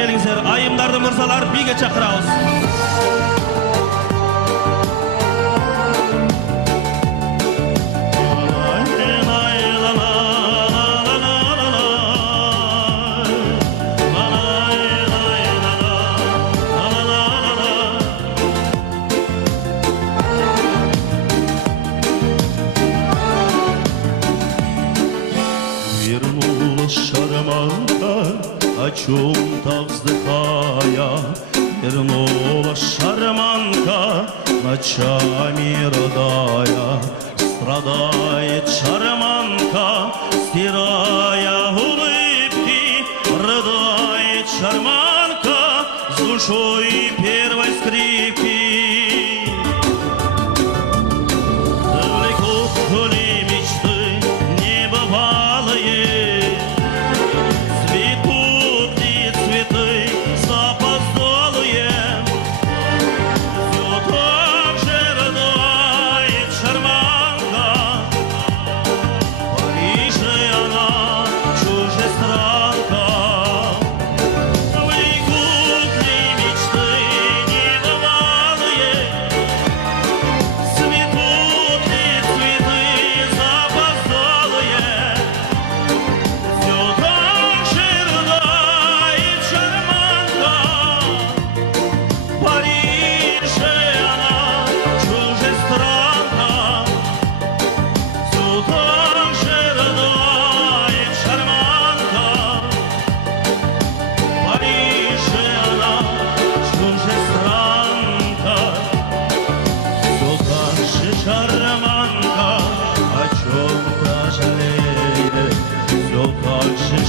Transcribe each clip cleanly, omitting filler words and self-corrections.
келиңиздер, айымдарды мырзалар биге чакырабыз. О чем-то вздыхая, вернулась шарманка, ночами рыдая. Страдает шарманка, стирая улыбки, рыдает шарманка с душой первой скрипки. Влекут ли мечты небывалые,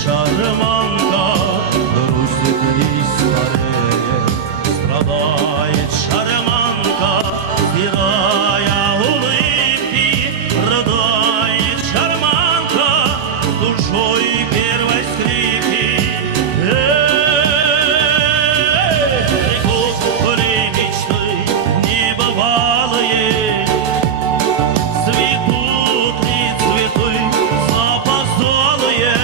шарманка, грустит ли скорее, страдает шарманка, стирая улыбки, рыдает шарманка, душой первой скрипки. Бегут ли мечты небывалые, цветут ли цветы запоздалые.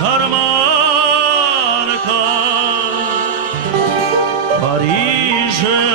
Шарманка, Париже.